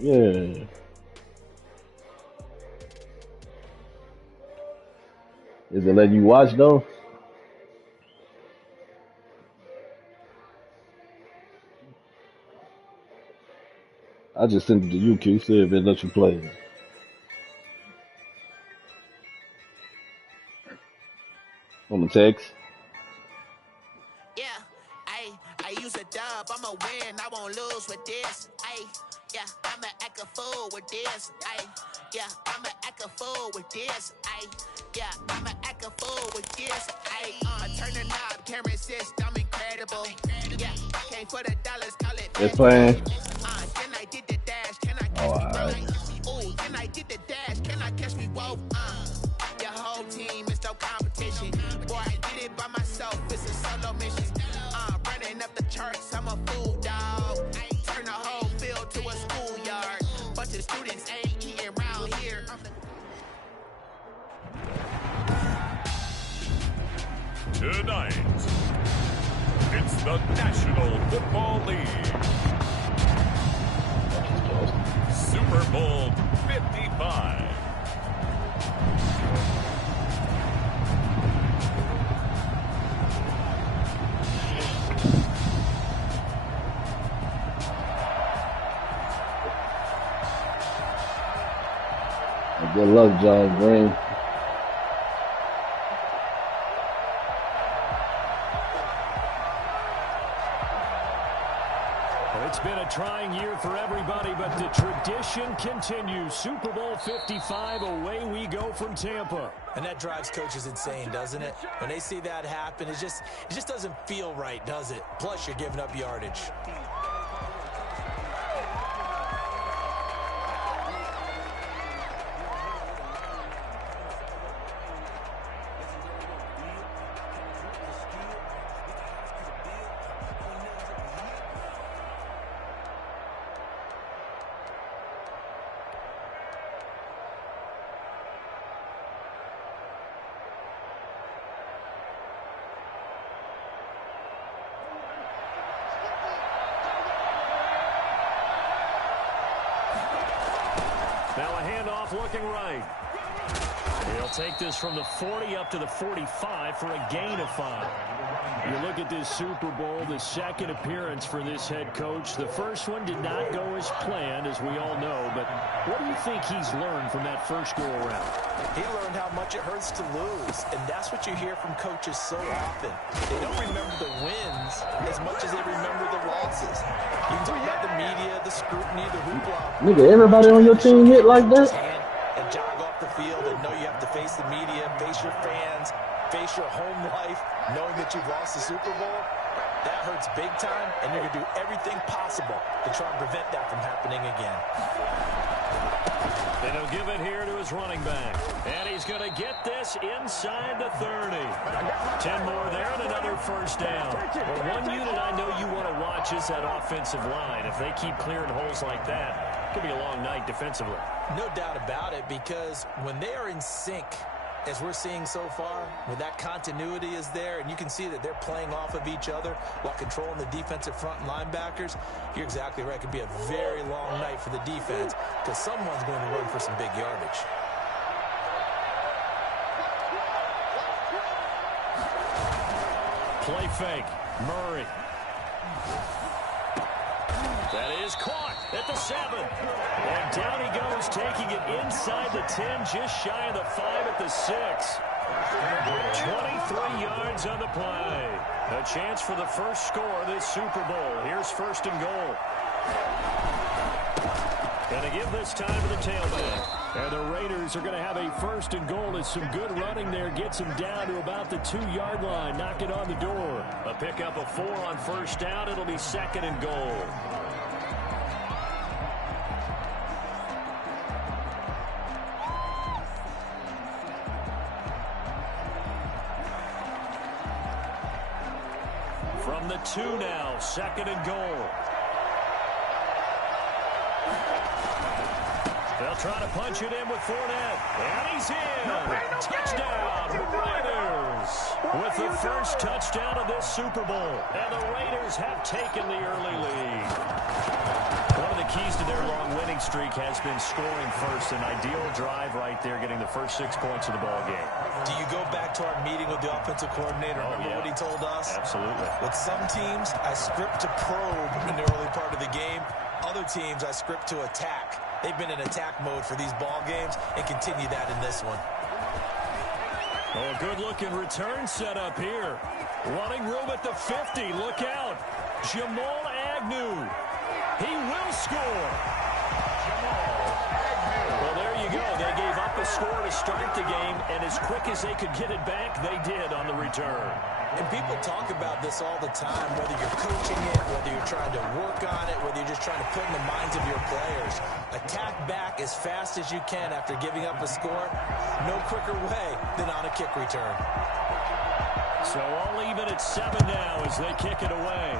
Yeah. Is it letting you watch though? I just sent it to you, Q. See if it lets you play it. On the text. Yeah, I use a dub, I'ma win, I won't lose with this. Yeah, I'ma act a fool with this. Yeah, I'ma act a fool with this. Yeah, I'ma act a fool with this. Turn the knob, can't resist, I'm incredible. Yeah, came for the dollars, call it It's fast playing. money. Then I did the dash, can I Oh, catch me alright. both? Ooh, then I did the dash, can I catch me both? Your whole team is no competition. Boy, I did it by myself, it's a solo mission. Running up the charts, I'm a fool, dog. Turn the whole field to a schoolyard. Bunch of students ain't eating around here. Tonight, it's the National Football League. Super Bowl 55. Good luck, John Green. It's been a trying year for everybody, but the tradition continues. Super Bowl 55, away we go from Tampa. And that drives coaches insane, doesn't it? When they see that happen, it just doesn't feel right, does it? Plus, you're giving up yardage. Now a handoff looking right. He'll take this from the 40 up to the 45 for a gain of 5. You look at this Super Bowl, the second appearance for this head coach. The first one did not go as planned, as we all know. But what do you think he's learned from that first go-around? He learned how much it hurts to lose, and that's what you hear from coaches so often. They don't remember the wins as much as they remember the losses. You can talk about the media, the scrutiny, the hoopla. Nigga, everybody on your team hit like that? And jog off the field and know you have to face the media, face your fans, face your home life, knowing that you've lost the Super Bowl. That hurts big time, and you're going to do everything possible to try and prevent that from happening again. And he'll give it here to his running back. And he's going to get this inside the 30. 10 more there and another first down. Well, one unit I know you want to watch is that offensive line. If they keep clearing holes like that, it could be a long night defensively. No doubt about it, because when they are in sync, as we're seeing so far, when that continuity is there and you can see that they're playing off of each other while controlling the defensive front and linebackers, you're exactly right. It could be a very long night for the defense because someone's going to run for some big yardage. Play fake. Murray. That is caught at the 7. And down he goes, taking it inside the 10, just shy of the 5 at the 6. 23 yards on the play. A chance for the first score of this Super Bowl. Here's first and goal. Going to give this time to the tailback. And the Raiders are going to have a first and goal as some good running there gets him down to about the 2-yard line. Knock it on the door. A pickup of 4 on first down. It'll be second and goal. From the 2 now, second and goal. They'll try to punch it in with Fournette. And he's in. Touchdown, Raiders. With the first touchdown of this Super Bowl. And the Raiders have taken the early lead. One of the keys to their long winning streak has been scoring first. An ideal drive right there, getting the first 6 points of the ball game. Do you go back to our meeting with the offensive coordinator? Remember what he told us? Absolutely. With some teams, I script to probe in the early part of the game. Other teams, I script to attack. They've been in attack mode for these ball games and continue that in this one. Oh, a good-looking return set up here. Running room at the 50. Look out. Jamal Agnew. He will score. Well, there you go. They gave up a score to start the game, and as quick as they could get it back, they did on the return. And people talk about this all the time, whether you're coaching it, whether you're trying to work on it, whether you're just trying to put in the minds of your players. Attack back as fast as you can after giving up a score. No quicker way than on a kick return. So all even at 7 now as they kick it away.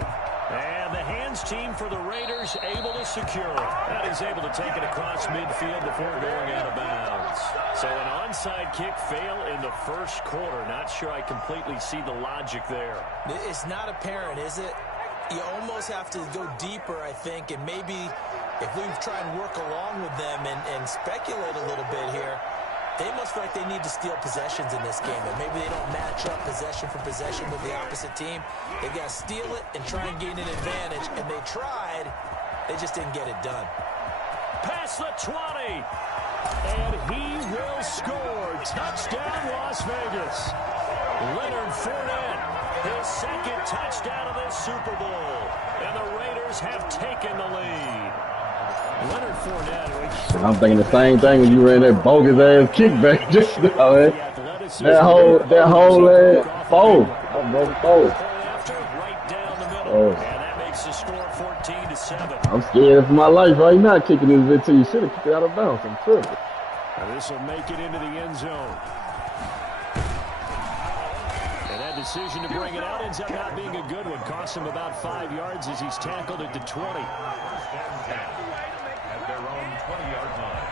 And the hands team for the Raiders able to secure it. That is able to take it across midfield before going out of bounds. So an onside kick fail in the first quarter. Not sure I completely see the logic there. It's not apparent, is it? You almost have to go deeper, I think, and maybe if we try and work along with them and speculate a little bit here, they must feel like they need to steal possessions in this game, and maybe they don't match up possession for possession with the opposite team. They've got to steal it and try and gain an advantage, and they tried. They just didn't get it done. Past the 20, and he will score. Touchdown, Las Vegas. Leonard Fournette, his second touchdown of this Super Bowl, and the Raiders have taken the lead. Leonard Fournette. I'm thinking the same thing when you ran that bogus ass kickback just now, man. That whole foul. I broke foul. Oh. And that makes the score 14-7. I'm scared for my life right now kicking this bit till you should have kicked it out of bounds. I'm tripping. And this will make it into the end zone. And that decision to bring it out ends up not being a good one. Costs him about 5 yards as he's tackled at the 20. At their own 20-yard line.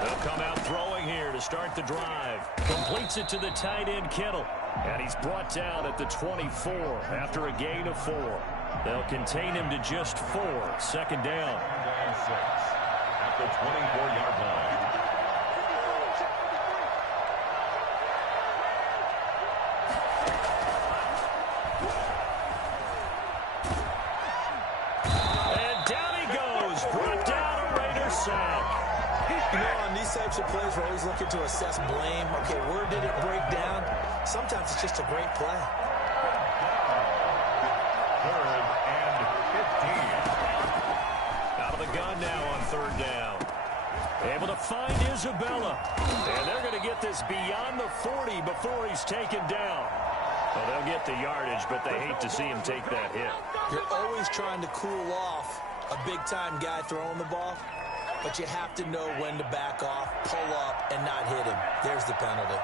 They'll come out throwing here to start the drive. Completes it to the tight end, Kittle. And he's brought down at the 24 after a gain of 4. They'll contain him to just 4. Second down. And 6 at the 24-yard line. And down he goes. Brought down a Raiders sack. You know, on these types of plays, we're always looking to assess blame. Okay, where did it break down? Sometimes it's just a great play. 3rd and 15. Out of the gun now on 3rd down. Able to find Isabella. And they're going to get this beyond the 40 before he's taken down. Well, they'll get the yardage, but they hate to see him take that hit. You're always trying to cool off a big-time guy throwing the ball, but you have to know when to back off, pull up, and not hit him. There's the penalty.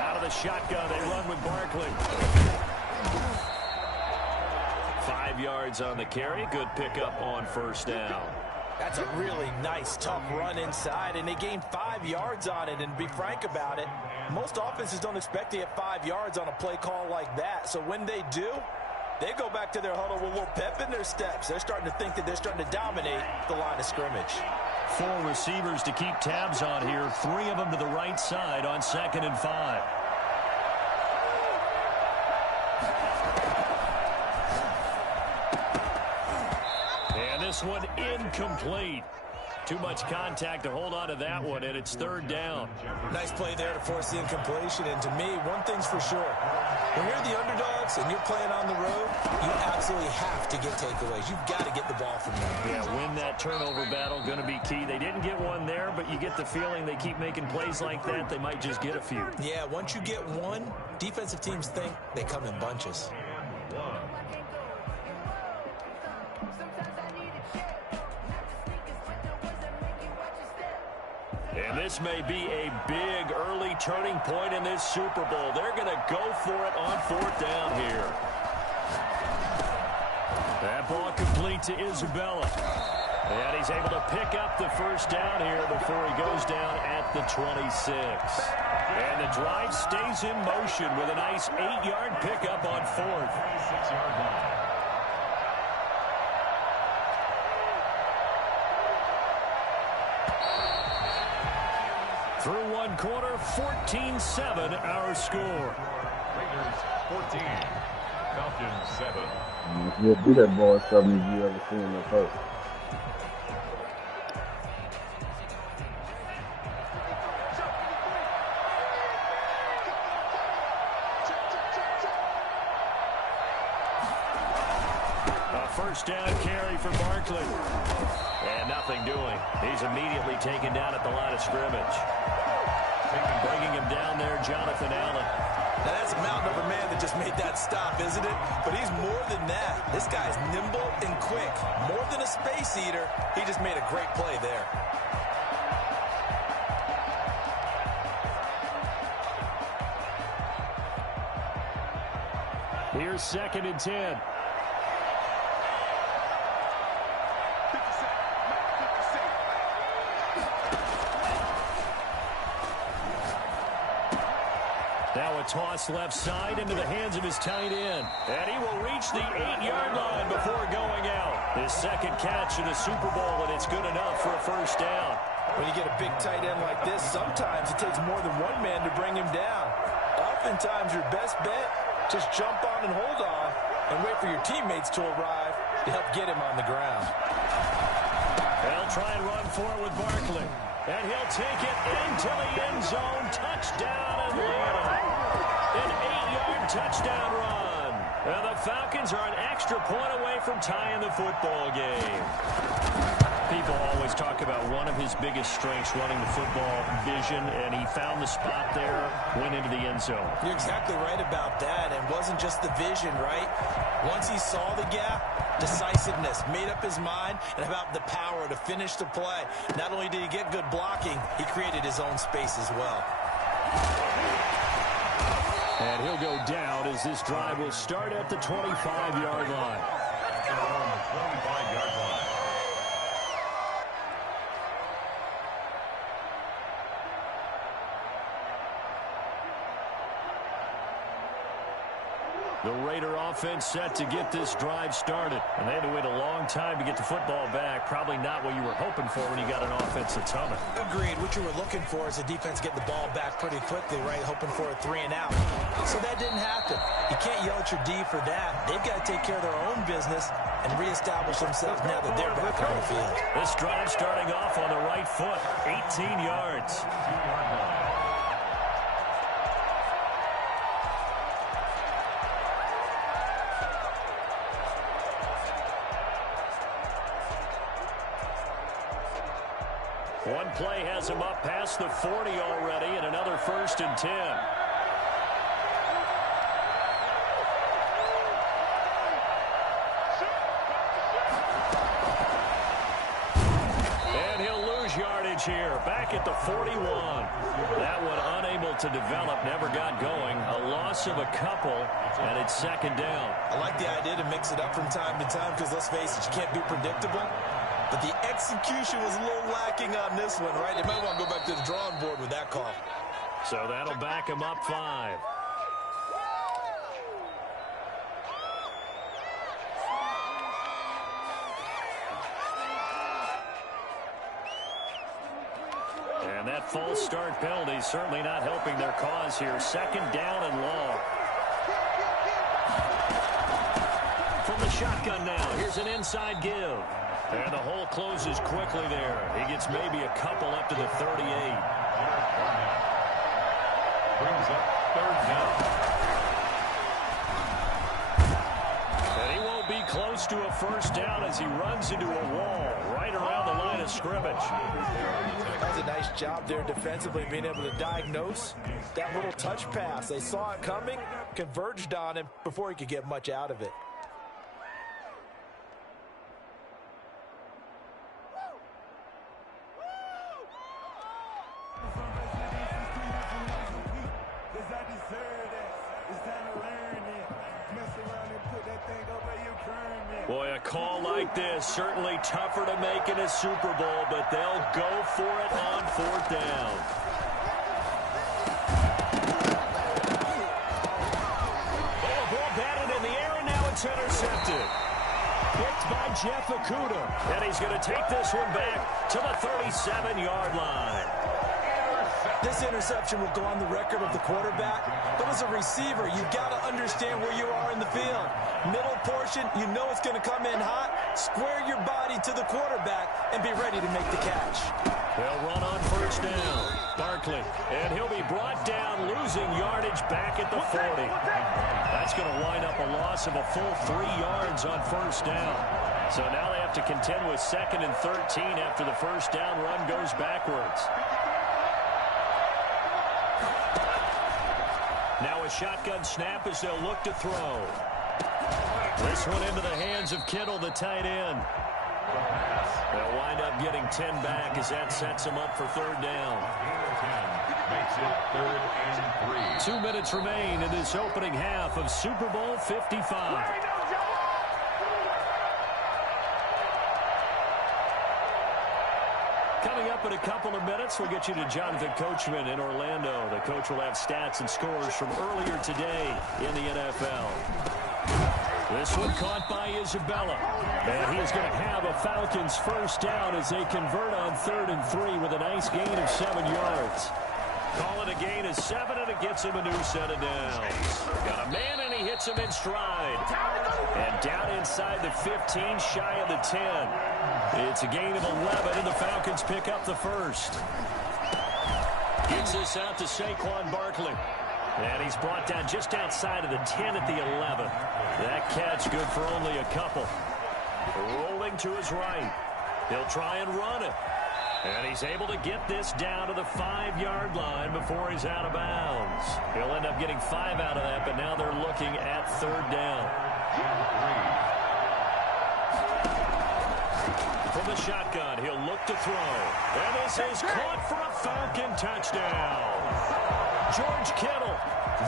Out of the shotgun, they run with Barkley. 5 yards on the carry. Good pickup on 1st down. That's a really nice, tough run inside, and they gained 5 yards on it. And to be frank about it, most offenses don't expect to get 5 yards on a play call like that. So when they do, they go back to their huddle with a little pep in their steps. They're starting to think that they're starting to dominate the line of scrimmage. 4 receivers to keep tabs on here. 3 of them to the right side on 2nd and 5. And this one incomplete. Too much contact to hold on to that one, and it's 3rd down. Nice play there to force the incompletion. And to me, one thing's for sure. When you're the underdogs and you're playing on the road, you absolutely have to get takeaways. You've got to get the ball from them. Yeah, win that turnover battle, going to be key. They didn't get one there, but you get the feeling they keep making plays like that, they might just get a few. Yeah, once you get one, defensive teams think they come in bunches. This may be a big early turning point in this Super Bowl. They're going to go for it on 4th down here. That ball complete to Isabella. And he's able to pick up the 1st down here before he goes down at the 26. And the drive stays in motion with a nice 8-yard pickup on 4th. 26-yard line. Through 1 quarter, 14-7 our score. Raiders 14, Falcons 7. He'll do that boy something you ever seen in person. A 1st down carry for Barkley. And nothing doing. He's immediately taken down at the line of scrimmage. Bringing him down there, Jonathan Allen. Now that's a mountain of a man that just made that stop, isn't it? But he's more than that. This guy's nimble and quick. More than a space eater, he just made a great play there. Here's 2nd and 10. Now a toss left side into the hands of his tight end. And he will reach the 8-yard line before going out. His 2nd catch in the Super Bowl, and it's good enough for a 1st down. When you get a big tight end like this, sometimes it takes more than one man to bring him down. Oftentimes your best bet, just jump on and hold on and wait for your teammates to arrive to help get him on the ground. They'll try and run for it with Barkley. And he'll take it into the end zone. Touchdown Atlanta. An 8-yard touchdown run. And the Falcons are an extra point away from tying the football game. People always talk about one of his biggest strengths, running the football, vision, and he found the spot there, went into the end zone. You're exactly right about that. And wasn't just the vision, right? Once he saw the gap, decisiveness, made up his mind, and about the power to finish the play. Not only did he get good blocking, he created his own space as well. And he'll go down as this drive will start at the 25-yard line. 25-yard line. The Raider offense set to get this drive started. And they had to wait a long time to get the football back. Probably not what you were hoping for when you got an offense that's humming. Agreed. What you were looking for is the defense getting the ball back pretty quickly, right? Hoping for a 3 and out. So that didn't happen. You can't yell at your D for that. They've got to take care of their own business and reestablish themselves now that they're back on the field. This drive starting off on the right foot. 18 yards. 2-yard line. One play has him up past the 40 already, and another 1st and 10. And he'll lose yardage here, back at the 41. That one unable to develop, never got going. A loss of a couple, and it's 2nd down. I like the idea to mix it up from time to time because, let's face it, you can't be predictable. But the execution was a little lacking on this one, right? They might want to go back to the drawing board with that call. So that'll back him up 5. And that false start penalty certainly not helping their cause here. 2nd down and long. From the shotgun now, here's an inside give. And the hole closes quickly there. He gets maybe a couple up to the 38. Brings up 3rd down. And he won't be close to a 1st down as he runs into a wall right around the line of scrimmage. That was a nice job there defensively, being able to diagnose that little touch pass. They saw it coming, converged on him before he could get much out of it. Boy, a call like this, certainly tougher to make in a Super Bowl, but they'll go for it on 4th down. Oh, ball batted in the air, and now it's intercepted. Picked by Jeff Okudah, and he's going to take this one back to the 37-yard line. This interception will go on the record of the quarterback, but as a receiver, you've got to understand where you are in the field. Middle portion, you know it's going to come in hot. Square your body to the quarterback and be ready to make the catch. They'll run on 1st down. Barkley, and he'll be brought down, losing yardage back at the 40. That's going to wind up a loss of a full 3 yards on 1st down. So now they have to contend with 2nd and 13 after the 1st down run goes backwards. Now a shotgun snap as they'll look to throw. This one into the hands of Kittle, the tight end. They'll wind up getting 10 back as that sets them up for 3rd down. Makes it 3rd and 3. 2 minutes remain in this opening half of Super Bowl 55. Coming up in a couple of minutes, we'll get you to Jonathan Coachman in Orlando. The coach will have stats and scores from earlier today in the NFL. This one caught by Isabella. And he is going to have a Falcons 1st down as they convert on 3rd and 3 with a nice gain of 7 yards. Call it a gain of 7, and it gets him a new set of downs. Got a man, and he hits him in stride. And down inside the 15, shy of the 10. It's a gain of 11, and the Falcons pick up the 1st. Gets this out to Saquon Barkley. And he's brought down just outside of the 10 at the 11. That catch good for only a couple. Rolling to his right. He'll try and run it. And he's able to get this down to the 5-yard line before he's out of bounds. He'll end up getting 5 out of that, but now they're looking at 3rd down. From the shotgun, he'll look to throw. And this is caught for a Falcon touchdown. George Kittle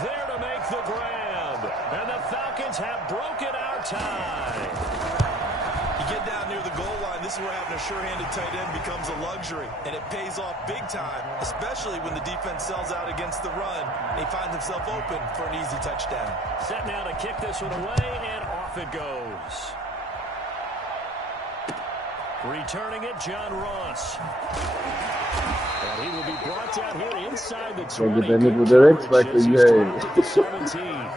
there to make the grab. And the Falcons have broken our tie. You get down near the goal line, this is where having a sure-handed tight end becomes a luxury. And it pays off big time, especially when the defense sells out against the run. He finds himself open for an easy touchdown. Set now to kick this one away, and off it goes. Returning it, John Ross. And he will be brought down here inside the 20. Get that with that X Factor, yeah. 17.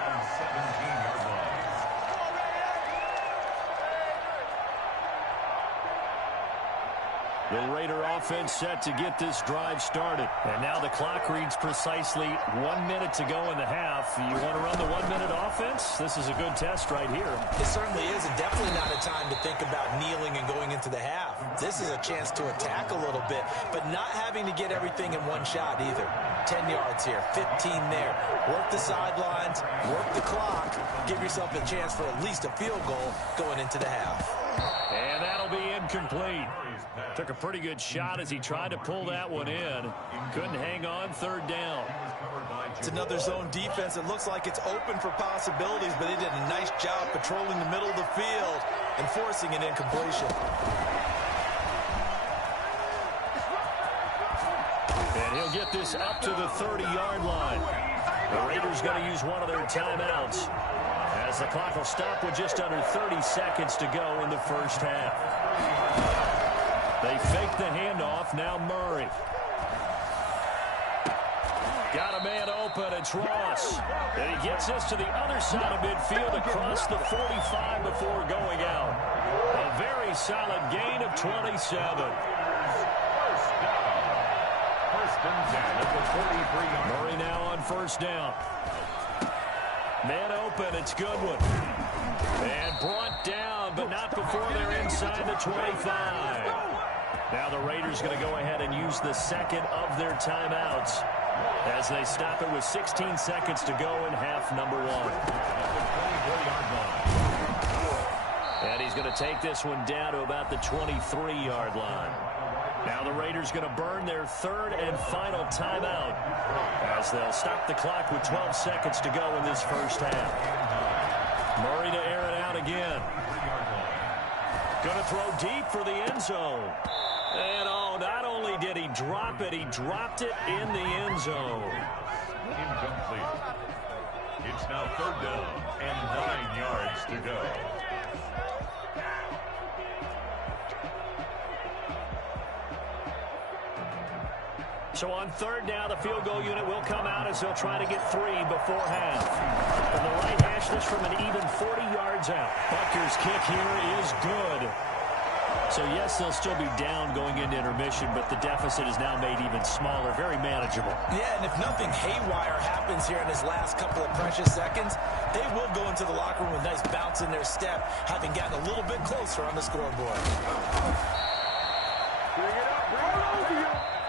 The Raider offense set to get this drive started. And now the clock reads precisely 1 minute to go in the half. You want to run the 1 minute offense? This is a good test right here. It certainly is, and definitely not a time to think about kneeling and going into the half. This is a chance to attack a little bit, but not having to get everything in one shot either. 10 yards here, 15 there. Work the sidelines, work the clock, give yourself a chance for at least a field goal going into the half. And that'll be incomplete. Took a pretty good shot as he tried to pull that one in. Couldn't hang on 3rd down. It's another zone defense. It looks like it's open for possibilities, but they did a nice job patrolling the middle of the field and forcing an incompletion. And he'll get this up to the 30-yard line. The Raiders going to use one of their timeouts as the clock will stop with just under 30 seconds to go in the 1st half. They fake the handoff. Now Murray. Got a man open. It's Ross. And he gets this to the other side of midfield across the 45 before going out. A very solid gain of 27. Murray now on 1st down. Man open. It's Goodwin. And brought down, but not before they're inside the 25. Now the Raiders going to go ahead and use the second of their timeouts as they stop it with 16 seconds to go in half number 1. And he's going to take this one down to about the 23-yard line. Now the Raiders going to burn their 3rd and final timeout as they'll stop the clock with 12 seconds to go in this 1st half. Murray to air it out again. Going to throw deep for the end zone. And, oh, not only did he drop it, he dropped it in the end zone. Incomplete. It's now 3rd down and 9 yards to go. So on 3rd down, the field goal unit will come out as they'll try to get 3 before half. And the right hash this from an even 40 yards out. Butker's kick here is good. So, yes, they'll still be down going into intermission, but the deficit is now made even smaller, very manageable. Yeah, and if nothing haywire happens here in his last couple of precious seconds, they will go into the locker room with a nice bounce in their step, having gotten a little bit closer on the scoreboard.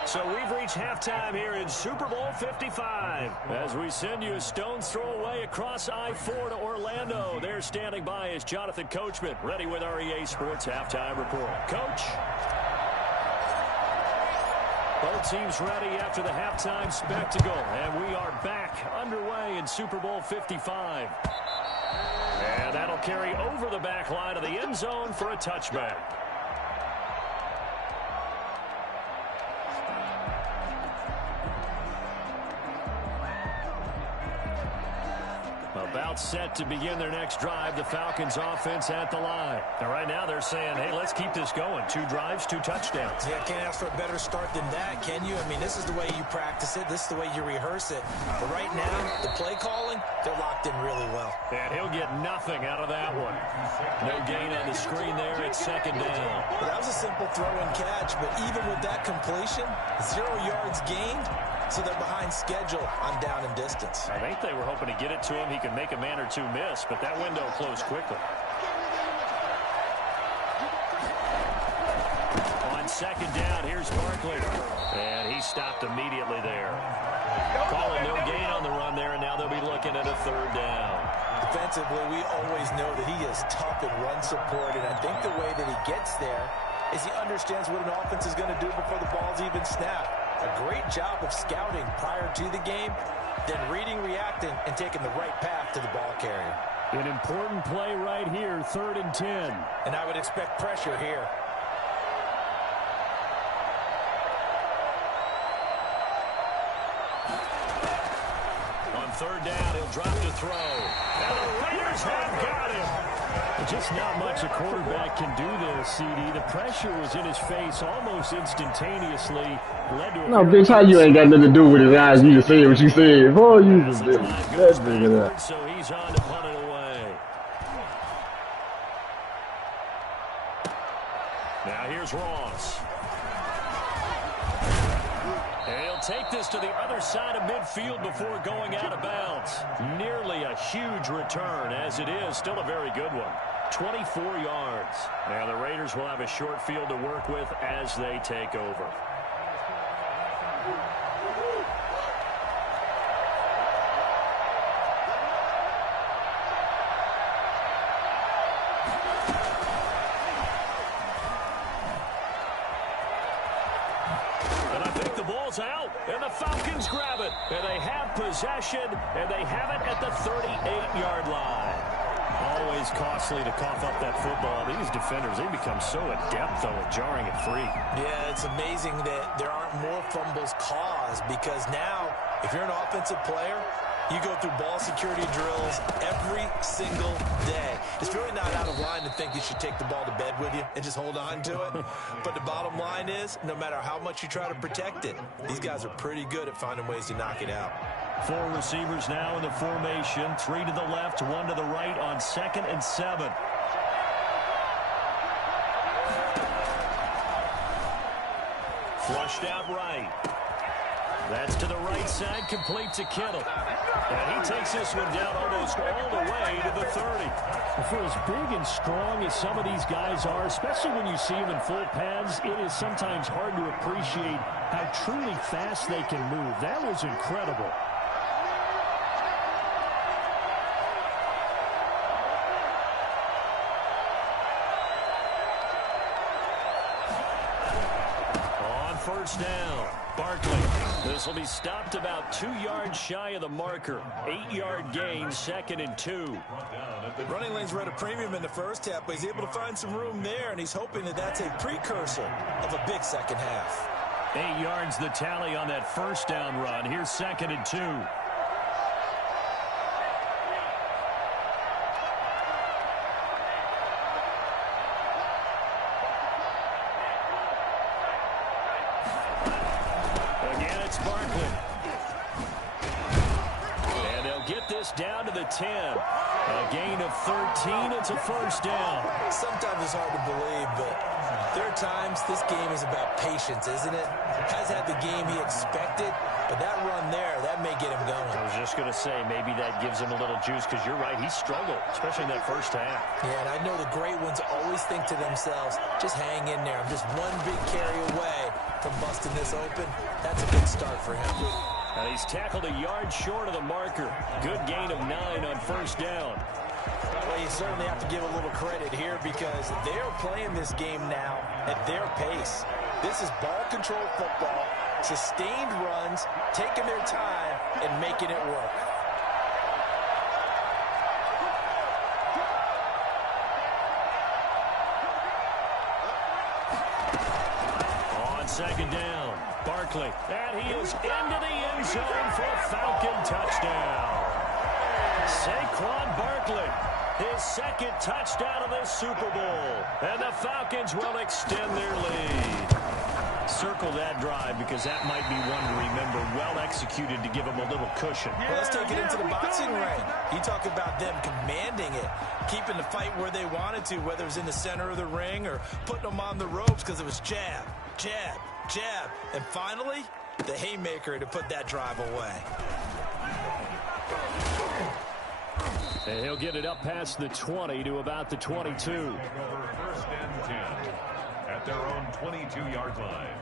So we've reached halftime here in Super Bowl 55. As we send you a stone's throw away across I-4 to Orlando. There standing by is Jonathan Coachman, ready with our EA Sports Halftime Report. Coach? Both teams ready after the halftime spectacle. And we are back underway in Super Bowl 55. And that'll carry over the back line of the end zone for a touchback. About set to begin their next drive, the Falcons offense at the line. And right now they're saying, hey, let's keep this going. 2 drives, 2 touchdowns. Yeah, can't ask for a better start than that, can you? I mean, this is the way you practice it. This is the way you rehearse it. But right now, the play calling, they're locked in really well. And he'll get nothing out of that one. No gain on the screen there. It's 2nd down. Well, that was a simple throw and catch, but even with that completion, 0 yards gained. So they're behind schedule on down and distance. I think they were hoping to get it to him. He could make a man or 2 miss, but that window closed quickly. On 2nd down, here's Barkley. And he stopped immediately there. Calling no gain on the run there, and now they'll be looking at a 3rd down. Defensively, we always know that he is tough in run support, and I think the way that he gets there is he understands what an offense is going to do before the ball's even snapped. A great job of scouting prior to the game, then reading, reacting, and taking the right path to the ball carrier. An important play right here, 3rd and 10. And I would expect pressure here. On 3rd down, he'll drop to throw. And the Raiders have got him. Just not much a quarterback can do there, CD. The pressure was in his face almost instantaneously. Led to a no, bitch, how you ain't got nothing to do with his eyes? You just said what you said. Boy, you just did. Let's figure it out. So he's on to punt it away. Now here's Ross. And he'll take this to the other side of midfield before going out of bounds. Nearly a huge return, as it is. Still a very good one. 24 yards. Now the Raiders will have a short field to work with as they take over. Out, and the Falcons grab it, and they have possession, and they have it at the 38-yard line. Always costly to cough up that football. These defenders, they become so adept, though, at jarring it free. Yeah, it's amazing that there aren't more fumbles caused, because now, if you're an offensive player, you go through ball security drills every single day. It's really not out of line to think you should take the ball to bed with you and just hold on to it. But the bottom line is, no matter how much you try to protect it, these guys are pretty good at finding ways to knock it out. 4 receivers now in the formation. 3 to the left, 1 to the right on 2nd and 7. Flushed out right. That's to the right side, complete to Kittle. And he takes this one down almost all the way to the 30. For as big and strong as some of these guys are, especially when you see them in full pads, it is sometimes hard to appreciate how truly fast they can move. That was incredible. On 1st down. Barkley. This will be stopped about 2 yards shy of the marker. 8-yard gain, 2nd and 2. Running lanes were at a premium in the first half, but he's able to find some room there, and he's hoping that that's a precursor of a big second half. 8 yards the tally on that first down run. Here's 2nd and 2. Again, it's Barkley. And they'll get this down to the 10. A gain of 13. It's a first down. Sometimes it's hard to believe, but there are times this game is about patience, isn't it? Has had the game he expected, but that run there, that may get him going. I was just going to say, maybe that gives him a little juice, because you're right, he struggled, especially in that first half. Yeah, and I know the great ones always think to themselves, just hang in there. I'm just one big carry away from busting this open. That's a good start for him. And he's tackled a yard short of the marker. Good gain of 9 on first down. Well, you certainly have to give a little credit here because they're playing this game now at their pace. This is ball control football, sustained runs, taking their time and making it work. On second down, Barkley. And he is into the end zone for a Falcon touchdown. Saquon Barkley, his second touchdown of this Super Bowl. And the Falcons will extend their lead. Circle that drive because that might be one to remember. Well executed to give them a little cushion. Well, let's take it into the boxing ring. You talk about them commanding it, keeping the fight where they wanted to, whether it was in the center of the ring or putting them on the ropes because it was jab, jab, jab. And finally, the haymaker to put that drive away. And he'll get it up past the 20 to about the 22. First and 10 at their own 22-yard line.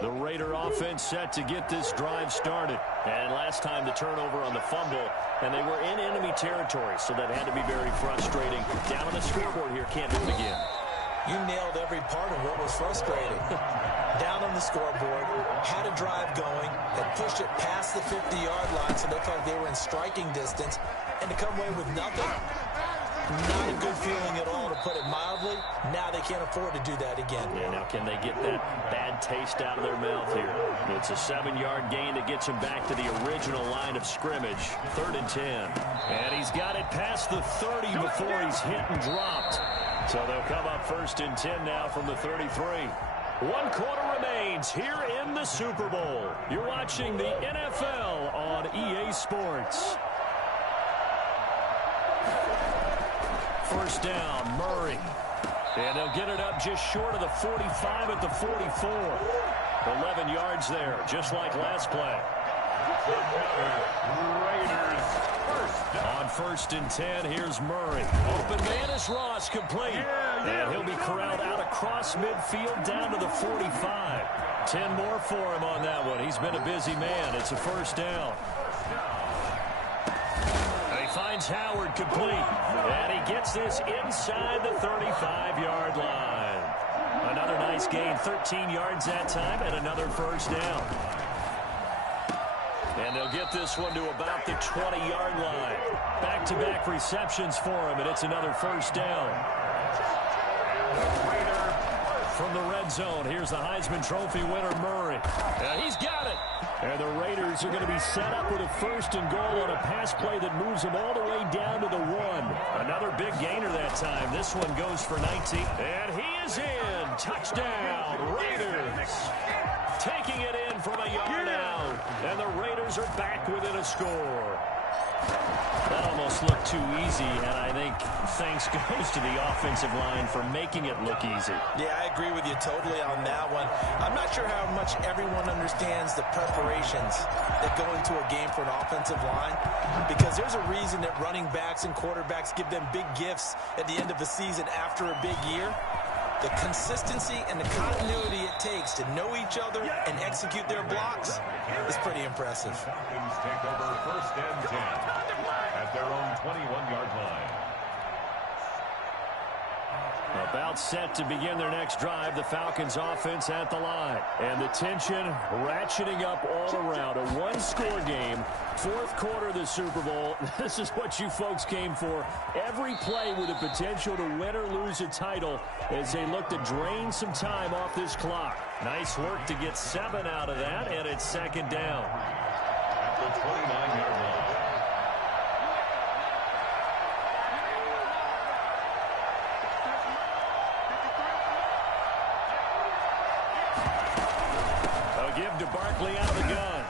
The Raider offense set to get this drive started. And last time the turnover on the fumble, and they were in enemy territory, so that had to be very frustrating. Down on the scoreboard here, can't do it again. You nailed every part of what was frustrating. Down on the scoreboard, had a drive going, had pushed it past the 50-yard line so they thought they were in striking distance, and to come away with nothing, not a good feeling at all, to put it mildly. Now they can't afford to do that again. Yeah, now can they get that bad taste out of their mouth here? It's a 7-yard gain that gets him back to the original line of scrimmage. 3rd and 10. And he's got it past the 30 before he's hit and dropped. So they'll come up 1st and 10 now from the 33. 1 quarter remains here in the Super Bowl. You're watching the NFL on EA Sports. First down, Murray. And they'll get it up just short of the 45 at the 44. 11 yards there, just like last play. Raiders first down. On 1st and 10, here's Murray. Open man is Ross, complete. And he'll be corralled out across midfield down to the 45. 10 more for him on that one. He's been a busy man. It's a first down. And he finds Howard complete. And he gets this inside the 35-yard line. Another nice gain, 13 yards that time, and another first down. And they'll get this one to about the 20-yard line. Back-to-back receptions for him, and it's another first down. From the red zone, here's the Heisman Trophy winner, Murray. And he's got it. And the Raiders are going to be set up with a 1st and goal on a pass play that moves them all the way down to the 1. Another big gainer that time. This one goes for 19. And he is in. Touchdown, Raiders. Taking it in from a yard out. And the Raiders are back within a score. That almost looked too easy, and I think thanks goes to the offensive line for making it look easy. Yeah, I agree with you totally on that one. I'm not sure how much everyone understands the preparations that go into a game for an offensive line, because there's a reason that running backs and quarterbacks give them big gifts at the end of the season after a big year. The consistency and the continuity it takes to know each other and execute their blocks is pretty impressive. Falcons take over 1st and 10 at their own 21-yard line. About set to begin their next drive, the Falcons offense at the line. And the tension ratcheting up all around. A one-score game, fourth quarter of the Super Bowl. This is what you folks came for. Every play with the potential to win or lose a title as they look to drain some time off this clock. Nice work to get 7 out of that, and it's second down. At the 29-yard line. Give to Barkley out of the gun.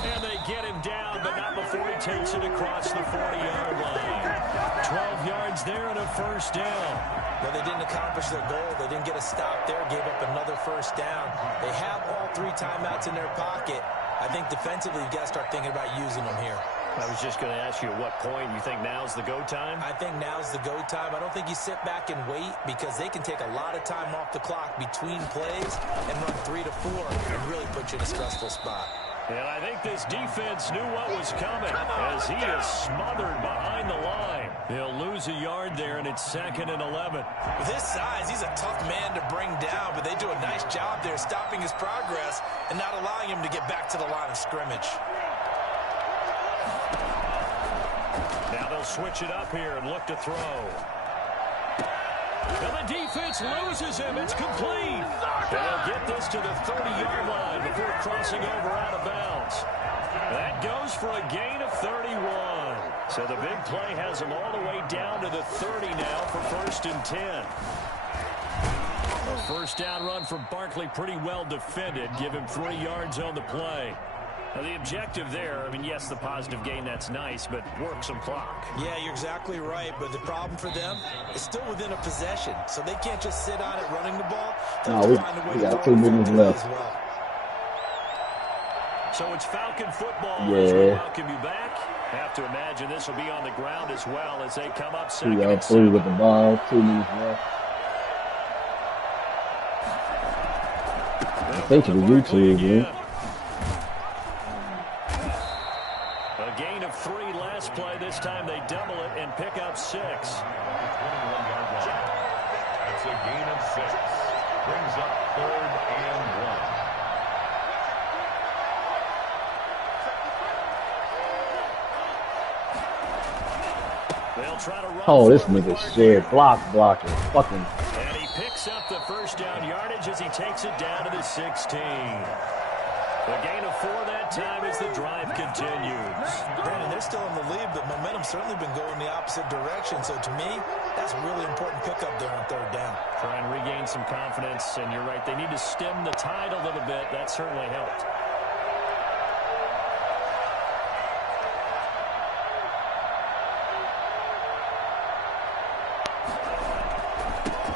And they get him down, but not before he takes it across the 40-yard line. 12 yards there and a first down. Well, they didn't accomplish their goal. They didn't get a stop there, gave up another first down. They have all 3 timeouts in their pocket. I think defensively you've got to start thinking about using them here. I was just going to ask you at what point you think now's the go time? I think now's the go time. I don't think you sit back and wait because they can take a lot of time off the clock between plays and run 3 to 4 and really put you in a stressful spot. And I think this defense knew what was coming as he is smothered behind the line. He'll lose a yard there, and it's 2nd and 11. With his size, he's a tough man to bring down, but they do a nice job there stopping his progress and not allowing him to get back to the line of scrimmage. Now they'll switch it up here and look to throw. And the defense loses him. It's complete. And they'll get this to the 30-yard line before crossing over out of bounds. That goes for a gain of 31. So the big play has them all the way down to the 30 now for 1st and 10. A first down run from Barkley, pretty well defended. Give him 3 yards on the play. Now the objective there, I mean, yes, the positive gain, that's nice, but work some clock. Yeah, you're exactly right, but the problem for them is still within a possession, so they can't just sit on it running the ball. No, we got 2 minutes left. Well. So it's Falcon football. Yeah. As we welcome you back. Have to imagine this will be on the ground as well as they come up 2nd and 3 with the ball, 2 minutes left. I think it'll be 2 again. A gain of 3 last play. This time they double it and pick up 6. 21-yard line. That's a gain of 6. Brings up 3rd and 1. They'll try to run. Oh, this nigga shared blocking. Fucking. And he picks up the first down yardage as he takes it down to the 16. A gain of 4 that time as the drive continues. Brandon, they're still in the lead, but momentum's certainly been going the opposite direction. So to me, that's a really important pickup there on 3rd down. Try and regain some confidence, and you're right. They need to stem the tide a little bit. That certainly helped.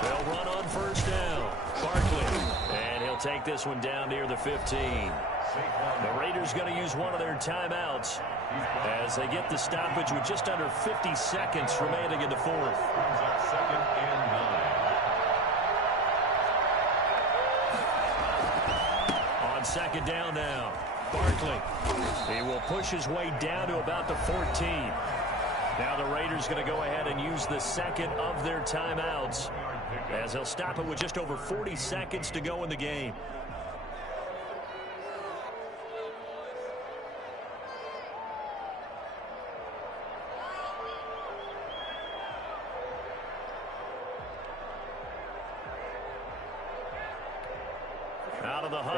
They'll run on first down. Barkley, and he'll take this one down near the 15. The Raiders going to use one of their timeouts as they get the stoppage with just under 50 seconds remaining in the 4th. 2nd and 9. On 2nd down now, Barkley. He will push his way down to about the 14. Now the Raiders going to go ahead and use the 2nd of their timeouts as they'll stop it with just over 40 seconds to go in the game.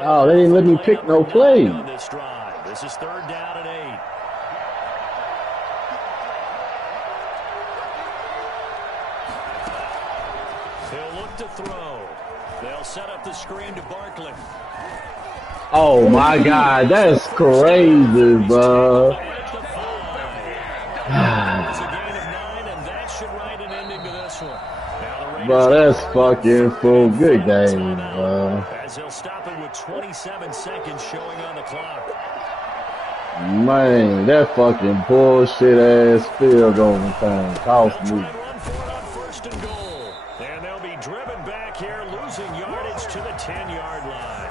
Oh, they didn't let me pick no play. This drive. This is 3rd down and 8. He'll look to throw. They'll set up the screen to Barkley. Oh my God, that's crazy, bro. It's a gain of 9, and that should write an ending to this one. Bro, that's fucking full. Good game, bro. As he'll stop it with 27 seconds showing on the clock. Man, that fucking bullshit ass field goal time cost me. Run for it on 1st and goal. And they'll be driven back here, losing yardage to the 10-yard line.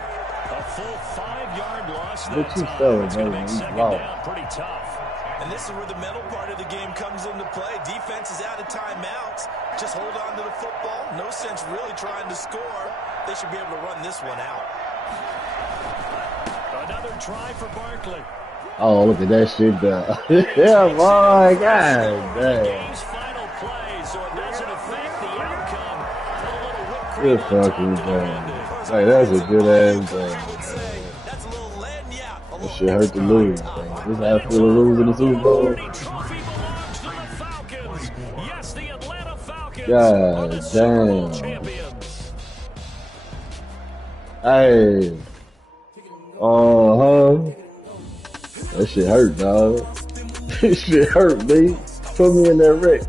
A full 5-yard loss that time. It's going to make 2nd down pretty tough. And this is where the mental part of the game comes into play. Defense is out of timeouts. Just hold on to the football. No sense really trying to score. They should be able to run this one out. Another try for Barkley. Oh, look at that shit there. Yeah, boy, god damn. Game's final play, so it doesn't affect the outcome. Good fucking game. Hey, that's a good ass game. That's a little lagniappe. That shit hurt to lose. Man. This is how I feel to lose in the Super Bowl. Trophy belongs to the Falcons. Yes, the Atlanta Falcons God are the Super Bowl damn. champions. Hey. That shit hurt, dog. That shit hurt, B. Put me in that wreck.